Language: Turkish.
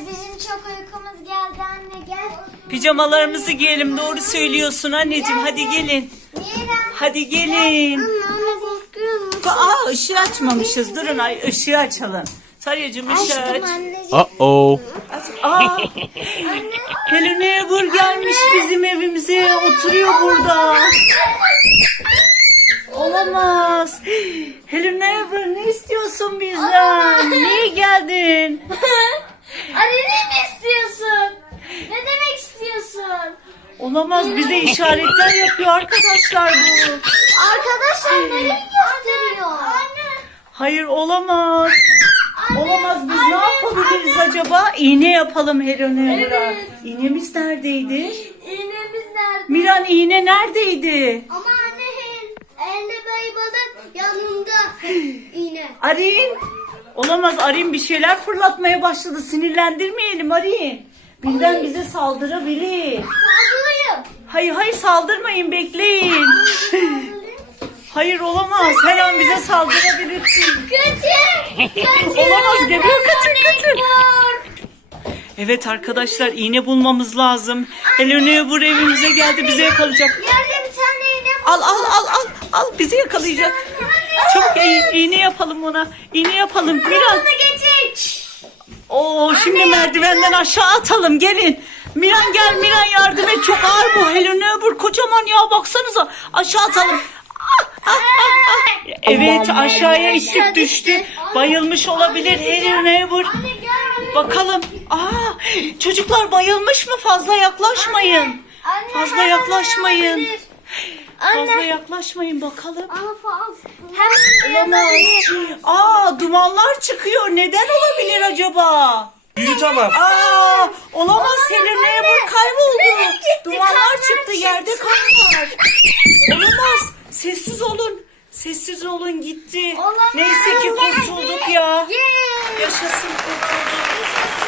bizim çok uykumuz geldi anne gel. Pijamalarımızı giyelim doğru söylüyorsun anneciğim hadi gelin. Hadi gelin. Aa ışığı açmamışız durun ay ışığı açalım. Saryacığım ışığı aç. Açtım anneciğim. Uh-oh. Aa, Hello Neighbor gelmiş bizim evimize oturuyor burada. Olamaz. Hello Neighbor ne istiyorsun bizden? Niye geldin? Arını mı istiyorsun? Ne demek istiyorsun? Olamaz bize işaretler yapıyor arkadaşlar bu. Arkadaşlar nereye gösteriyor? Anne. Hayır olamaz. Olamaz biz ne yapabiliriz acaba? İğne yapalım Hello Neighbor'a. Evet. İğnemiz neredeydi? İğnemiz nerede? Miran iğne neredeydi? Ama anne elde babanın yanında iğne. Arin. Olamaz Arin bir şeyler fırlatmaya başladı. Sinirlendirmeyelim Arin. Birden bize saldırabilir. Hayır hayır saldırmayın bekleyin. Hayır olamaz. Her an bize saldırabilir. Kaçın. Kaçın. Olamaz, geliyor. Kaçın, kaçın. Evet arkadaşlar iğne bulmamız lazım. Bu evimize geldi bize yakalayacak. Yerde bir tane iğne Al al al al al bizi yakalayacak. Çok iyi iğne yapalım ona. İğne yapalım. Miran. Bunu getir. Oo şimdi merdivenden aşağı atalım gelin. Miran gel Miran yardım kocaman ya baksanıza aşağı atalım. Ah, ah, ah. Evet aşağıya ittik düştü. Bayılmış olabilir Hello Neighbor. Bakalım. Aa çocuklar bayılmış mı fazla yaklaşmayın. Fazla yaklaşmayın. Fazla yaklaşmayın bakalım. Ama fazla. Hemen Olamaz. Aa dumanlar çıkıyor. Neden olabilir acaba? Büyü tamam. Aa, olamaz Hello Neighbor kayboldu. Nereye gitti? Dumanlar Kanlar çıktı, çıktı. Yerde kan var. Olamaz. Sessiz olun. Sessiz olun gitti. Olamaz. Neyse ki kurtulduk ya. Yaşasın kurtulduk.